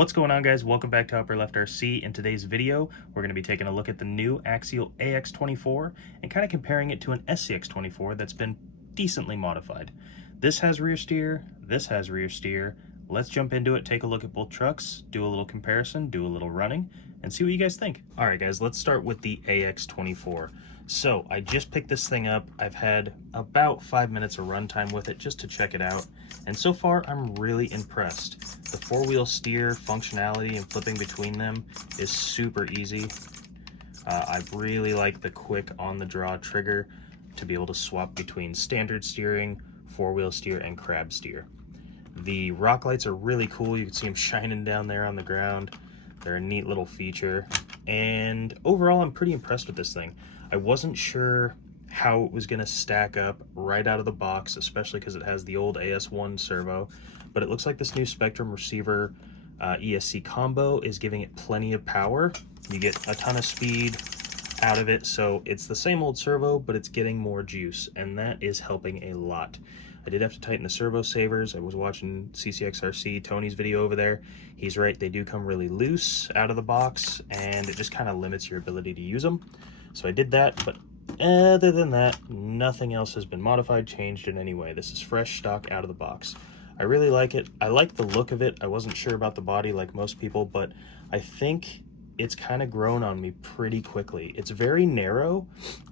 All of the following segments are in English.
What's going on, guys? Welcome back to Upper Left RC. In today's video, we're going to be taking a look at the new Axial AX24 and kind of comparing it to an SCX24 that's been decently modified. This has rear steer, this has rear steer. Let's jump into it, take a look at both trucks, do a little comparison, do a little running, and see what you guys think. All right, guys, let's start with the AX24. So I just picked this thing up. I've had about 5 minutes of runtime with it just to check it out. And so far, I'm really impressed. The four-wheel steer functionality and flipping between them is super easy. I really like the quick on-the-draw trigger to be able to swap between standard steering, four-wheel steer, and crab steer. The rock lights are really cool. You can see them shining down there on the ground. They're a neat little feature. And overall, I'm pretty impressed with this thing. I wasn't sure how it was going to stack up right out of the box, especially because it has the old AS1 servo, but it looks like this new Spectrum receiver ESC combo is giving it plenty of power. You get a ton of speed out of it, so it's the same old servo, but it's getting more juice, and that is helping a lot. I did have to tighten the servo savers. I was watching CCXRC, Tony's video over there. He's right, they do come really loose out of the box, and it just kind of limits your ability to use them. So I did that, but other than that, nothing else has been modified, changed in any way. This is fresh stock out of the box. I really like it. I like the look of it. I wasn't sure about the body like most people, but I think it's kind of grown on me pretty quickly. It's very narrow,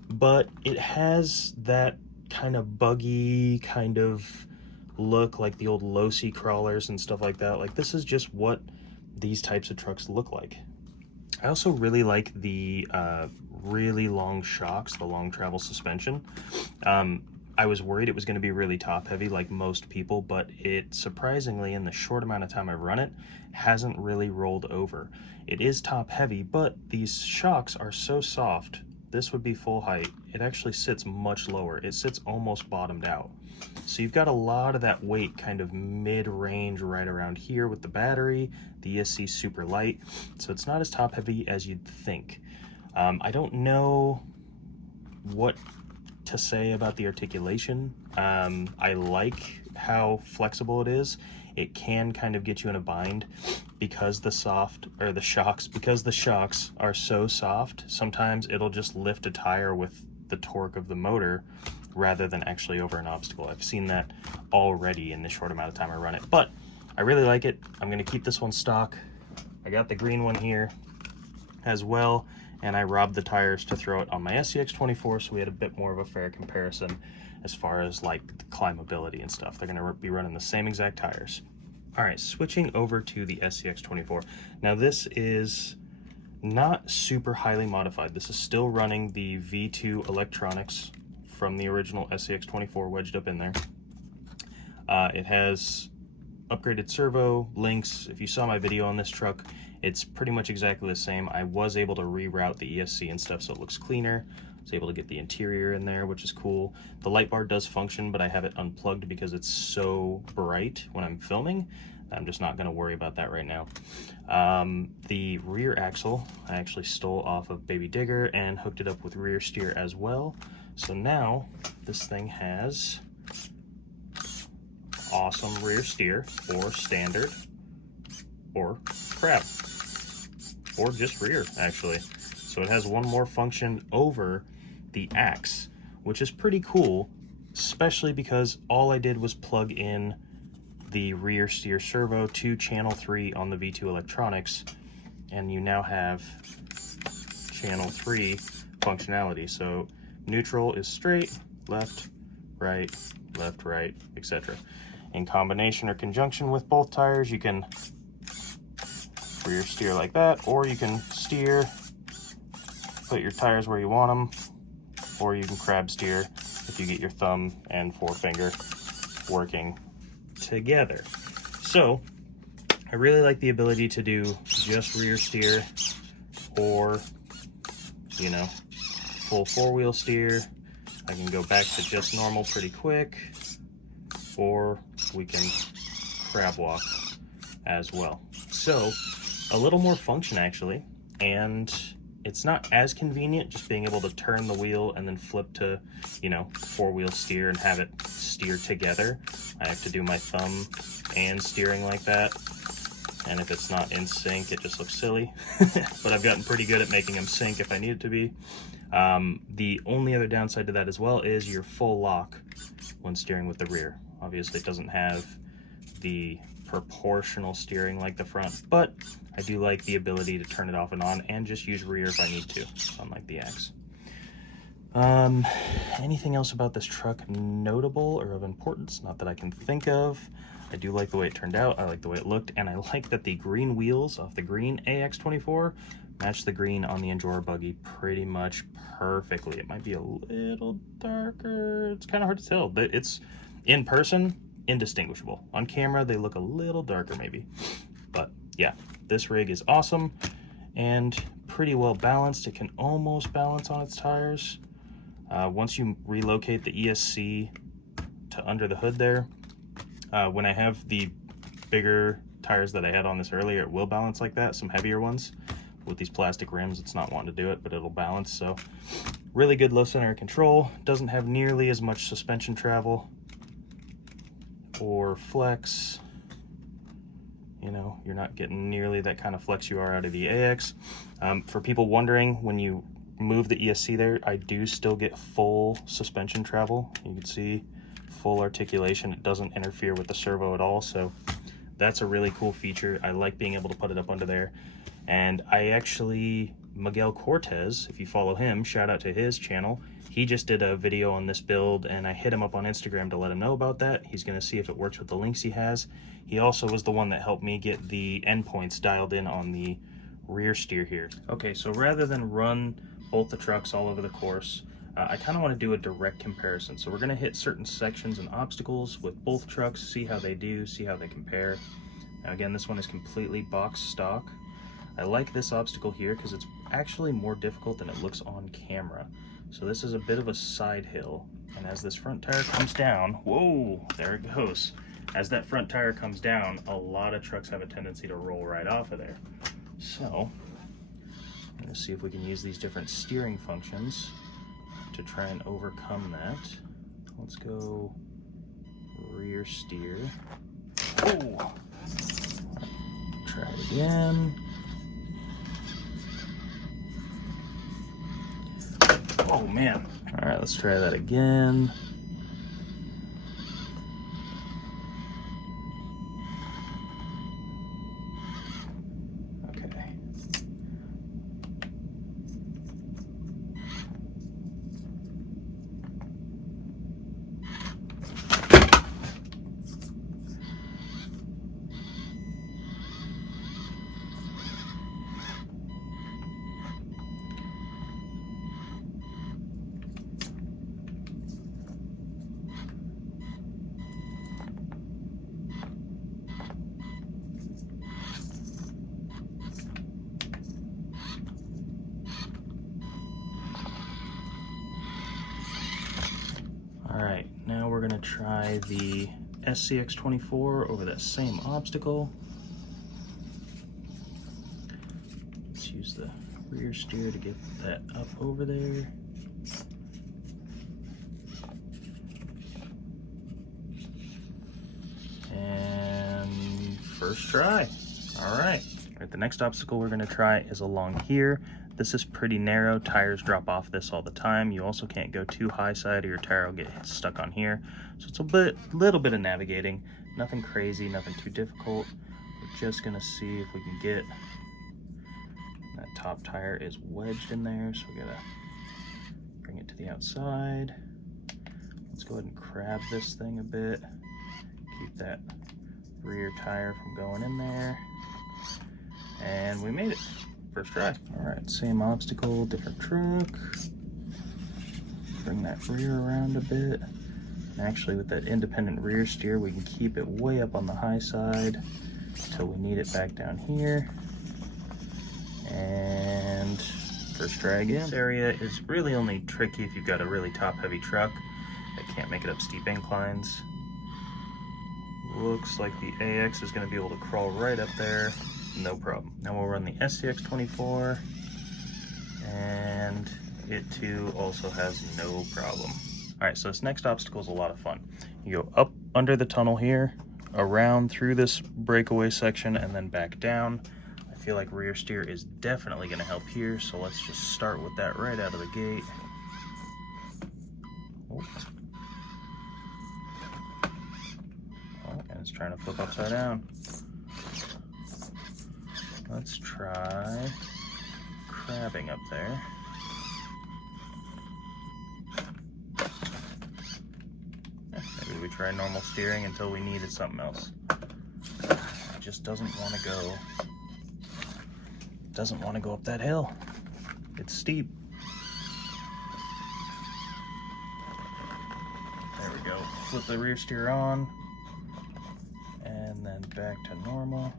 but it has that kind of buggy kind of look like the old low-C crawlers and stuff like that. Like, this is just what these types of trucks look like. I also really like the really long shocks, the long travel suspension. I was worried it was going to be really top heavy like most people, but it surprisingly, in the short amount of time I've run it, hasn't really rolled over. It is top heavy, but these shocks are so soft. This would be full height. It actually sits much lower. It sits almost bottomed out. So you've got a lot of that weight kind of mid-range right around here with the battery. The ESC super light, so it's not as top heavy as you'd think. I don't know what to say about the articulation. I like how flexible it is. It can kind of get you in a bind because the shocks are so soft. Sometimes it'll just lift a tire with the torque of the motor rather than actually over an obstacle. I've seen that already in the short amount of time I run it, but I really like it. I'm gonna keep this one stock. I got the green one here as well, and I robbed the tires to throw it on my SCX24, so we had a bit more of a fair comparison as far as like the climbability and stuff. They're gonna be running the same exact tires. All right, switching over to the SCX24. Now this is not super highly modified. This is still running the V2 electronics from the original SCX24 wedged up in there. It has upgraded servo, links. If you saw my video on this truck, it's pretty much exactly the same. I was able to reroute the ESC and stuff so it looks cleaner. I was able to get the interior in there, which is cool. The light bar does function, but I have it unplugged because it's so bright when I'm filming. I'm just not gonna worry about that right now. The rear axle, I actually stole off of Baby Digger and hooked it up with rear steer as well. So now this thing has awesome rear steer, or standard, or crab, or just rear actually. So it has one more function over the axe, which is pretty cool, especially because all I did was plug in the rear steer servo to channel 3 on the V2 electronics, and you now have channel 3 functionality. So neutral is straight, left, right, etc. In combination or conjunction with both tires, you can rear steer like that, or you can steer, put your tires where you want them, or you can crab steer if you get your thumb and forefinger working together. So I really like the ability to do just rear steer, or, you know, full four-wheel steer. I can go back to just normal pretty quick, or we can crab walk as well. So a little more function actually, and it's not as convenient just being able to turn the wheel and then flip to, you know, four-wheel steer and have it steer together. I have to do my thumb and steering like that, and if it's not in sync, it just looks silly. But I've gotten pretty good at making them sync if I need it to be. The only other downside to that as well is your full lock when steering with the rear. Obviously it doesn't have the proportional steering like the front, but I do like the ability to turn it off and on and just use rear if I need to, unlike the Axe. Anything else about this truck notable or of importance? Not that I can think of. I do like the way it turned out, I like the way it looked, and I like that the green wheels off the green AX24 match the green on the Enduro buggy pretty much perfectly. It might be a little darker, it's kind of hard to tell, but it's in person indistinguishable. On camera they look a little darker maybe, but yeah, this rig is awesome and pretty well balanced. It can almost balance on its tires. Once you relocate the ESC to under the hood there, when I have the bigger tires that I had on this earlier, it will balance like that, some heavier ones. With these plastic rims, it's not wanting to do it, but it'll balance. So really good low center of control. Doesn't have nearly as much suspension travel or flex. You know, you're not getting nearly that kind of flex you are out of the AX. For people wondering, when you move the ESC there, I do still get full suspension travel. You can see full articulation. It doesn't interfere with the servo at all, so that's a really cool feature. I like being able to put it up under there. And I actually, Miguel Cortez, if you follow him, shout out to his channel, he just did a video on this build, and I hit him up on Instagram to let him know about that. He's going to see if it works with the links he has. He also was the one that helped me get the endpoints dialed in on the rear steer here. Okay, so rather than run both the trucks all over the course, I kind of want to do a direct comparison. So we're going to hit certain sections and obstacles with both trucks, see how they do, see how they compare. Now again, this one is completely box stock. I like this obstacle here because it's actually more difficult than it looks on camera. So this is a bit of a side hill, and as this front tire comes down, whoa, there it goes. As that front tire comes down, a lot of trucks have a tendency to roll right off of there. So I'm going to see if we can use these different steering functions to try and overcome that. Let's go rear steer. Oh, try it again. Oh man. All right, let's try that again. Okay. Alright, now we're going to try the SCX24 over that same obstacle. Let's use the rear steer to get that up over there. And first try. Alright, the next obstacle we're going to try is along here. This is pretty narrow, tires drop off this all the time. You also can't go too high side or your tire will get stuck on here. So it's a little bit of navigating, nothing crazy, nothing too difficult. We're just gonna see if we can get, that top tire is wedged in there, so we gotta bring it to the outside. Let's go ahead and crab this thing a bit, keep that rear tire from going in there, and we made it. First try. All right, same obstacle, different truck. Bring that rear around a bit. And actually with that independent rear steer, we can keep it way up on the high side until we need it back down here. And first try again. This area is really only tricky if you've got a really top heavy truck that can't make it up steep inclines. Looks like the AX is gonna be able to crawl right up there. No problem. Now we'll run the SCX24, and it too also has no problem. All right, so this next obstacle is a lot of fun. You go up under the tunnel here, around through this breakaway section and then back down. I feel like rear steer is definitely going to help here, so let's just start with that right out of the gate. Oh, and it's trying to flip upside down. Let's try crabbing up there. Maybe we try normal steering until we needed something else. It just doesn't want to go. Doesn't want to go up that hill. It's steep. There we go. Flip the rear steer on, and then back to normal.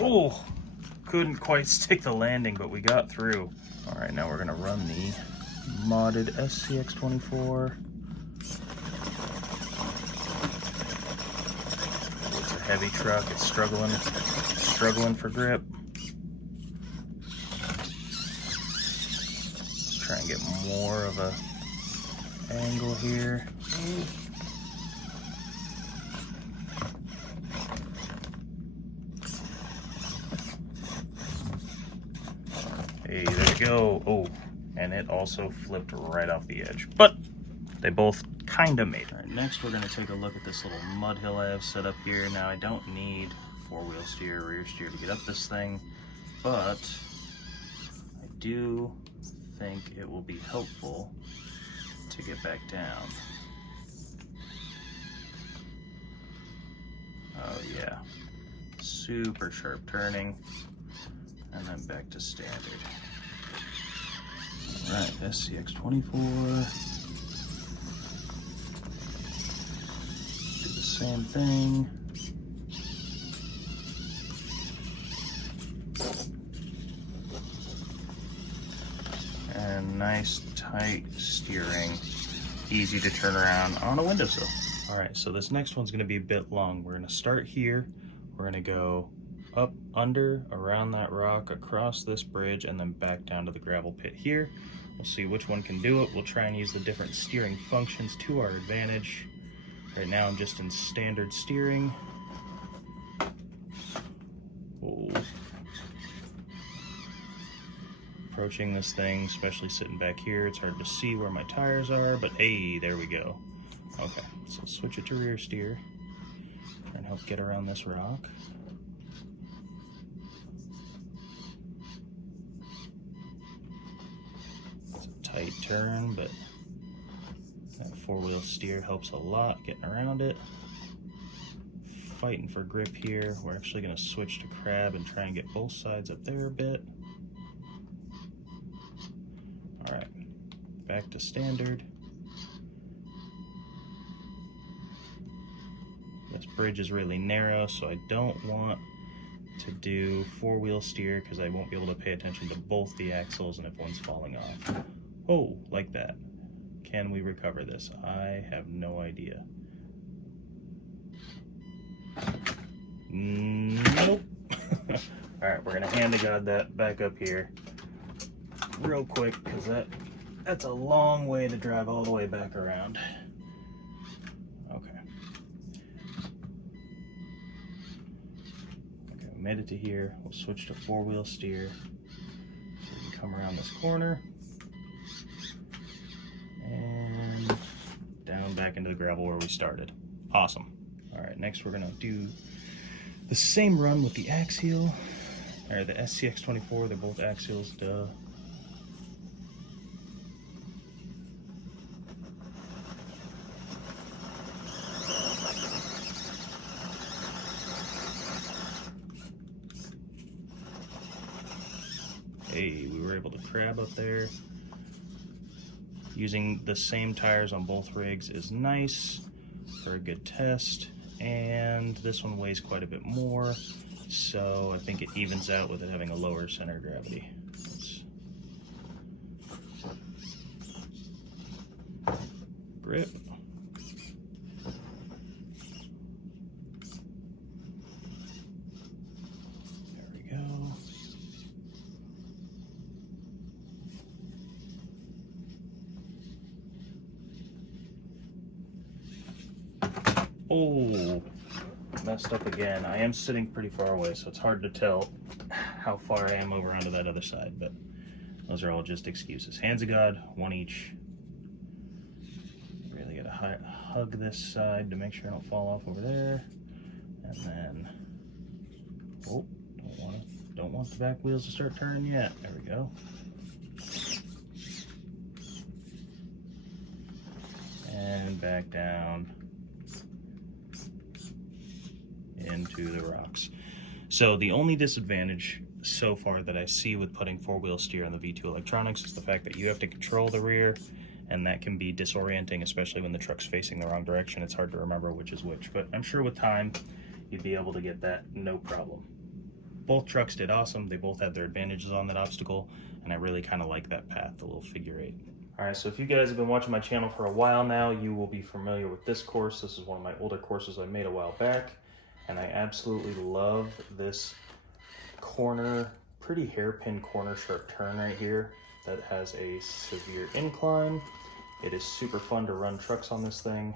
Oh, couldn't quite stick the landing, but we got through. All right, now we're gonna run the modded SCX24. It's a heavy truck. It's struggling for grip. Let's try and get more of a angle here. Hey, there we go. Oh, and it also flipped right off the edge, but they both kind of made it. All right, next we're going to take a look at this little mud hill I have set up here. Now I don't need four-wheel steer, rear steer to get up this thing, but I do think it will be helpful to get back down. Oh yeah, super sharp turning, and then back to standard. All right, SCX24. Do the same thing. And nice tight steering, easy to turn around on a windowsill. All right, so this next one's gonna be a bit long. We're gonna start here. We're gonna go up, under, around that rock, across this bridge, and then back down to the gravel pit here. We'll see which one can do it. We'll try and use the different steering functions to our advantage. Right now I'm just in standard steering. Oh. Approaching this thing, especially sitting back here, it's hard to see where my tires are, but hey, there we go. Okay, so switch it to rear steer. Try and help get around this rock. It's a tight turn, but that four-wheel steer helps a lot getting around it. Fighting for grip here. We're actually going to switch to crab and try and get both sides up there a bit. All right, back to standard. This bridge is really narrow, so I don't want to do four-wheel steer because I won't be able to pay attention to both the axles and if one's falling off. Oh, like that. Can we recover this? I have no idea. Nope. All right, we're gonna hand to God that back up here real quick because that's a long way to drive all the way back around. Okay, we made it to here. We'll switch to four-wheel steer so we can come around this corner and down back into the gravel where we started. Awesome. All right, next we're gonna do the same run with the axial, or the SCX24. They're both axials, duh. Hey, we were able to crab up there. Using the same tires on both rigs is nice for a good test, and this one weighs quite a bit more, so I think it evens out with it having a lower center of gravity. Grip. There we go. Oh, messed up again. I am sitting pretty far away, so it's hard to tell how far I am over onto that other side, but those are all just excuses. Hands of God, one each. Really gotta hug this side to make sure I don't fall off over there. And then, oh, don't want the back wheels to start turning yet. There we go. And back down into the rocks. So the only disadvantage so far that I see with putting four-wheel steer on the V2 electronics is the fact that you have to control the rear, and that can be disorienting, especially when the truck's facing the wrong direction. It's hard to remember which is which, but I'm sure with time you'd be able to get that no problem. Both trucks did awesome. They both had their advantages on that obstacle, and I really kind of like that path, the little figure 8. All right, so if you guys have been watching my channel for a while now, you will be familiar with this course. This is one of my older courses I made a while back, and I absolutely love this corner, pretty hairpin corner sharp turn right here that has a severe incline. It is super fun to run trucks on this thing.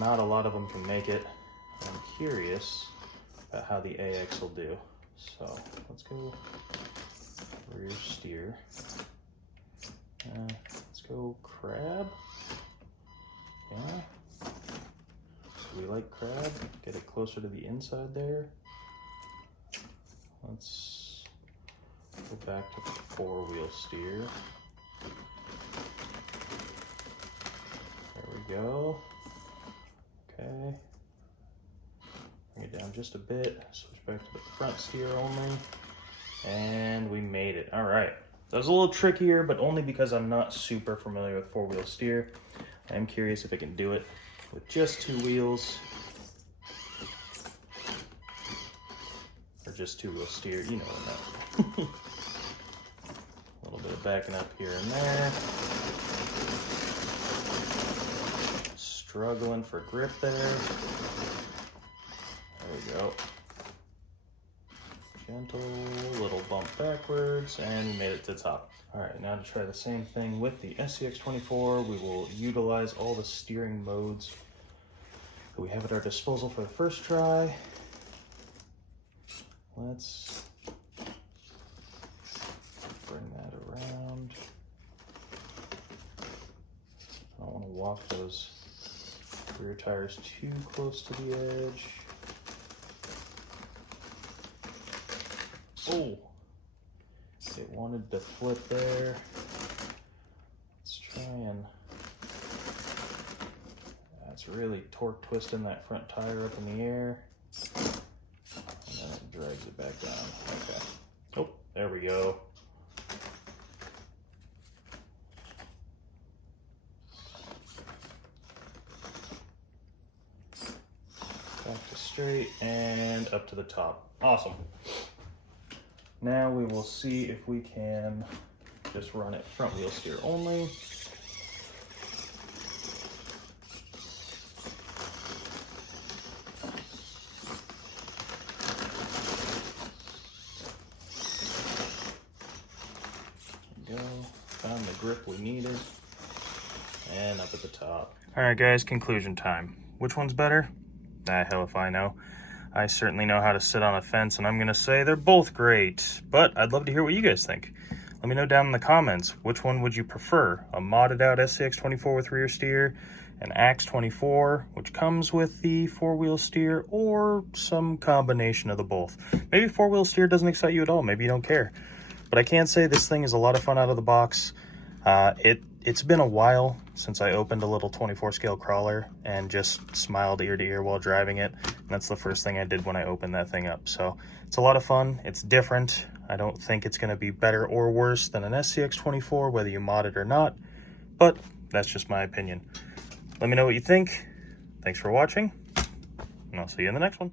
Not a lot of them can make it. I'm curious about how the AX will do. So let's go rear steer. Let's go crab. Yeah. We like crab. Get it closer to the inside there. Let's go back to the four-wheel steer. There we go. Okay. Bring it down just a bit. Switch back to the front steer only. And we made it. All right. That was a little trickier, but only because I'm not super familiar with four-wheel steer. I am curious if I can do it with just two wheels. Or just two-wheel steer, you know what I mean. A little bit of backing up here and there. Struggling for grip there. There we go. Gentle, little bump backwards, and we made it to the top. All right, now to try the same thing with the SCX24, we will utilize all the steering modes that we have at our disposal for the first try. Let's bring that around. I don't want to walk those rear tires too close to the edge. Oh, it wanted to flip there. Let's try and, that's really torque twisting that front tire up in the air. And then it drags it back down. Okay. Oh, there we go. Back to straight and up to the top. Awesome. Now we will see if we can just run it front wheel steer only. There we go. Found the grip we needed. And up at the top. All right, guys, conclusion time. Which one's better? Hell if I know. I certainly know how to sit on a fence, and I'm going to say they're both great, but I'd love to hear what you guys think. Let me know down in the comments, which one would you prefer? A modded out SCX24 with rear steer, an AX24, which comes with the four-wheel steer, or some combination of the both. Maybe four-wheel steer doesn't excite you at all. Maybe you don't care. But I can say this thing is a lot of fun out of the box. It's been a while since I opened a little 24 scale crawler and just smiled ear to ear while driving it. And that's the first thing I did when I opened that thing up. So it's a lot of fun. It's different. I don't think it's going to be better or worse than an SCX24, whether you mod it or not. But that's just my opinion. Let me know what you think. Thanks for watching, and I'll see you in the next one.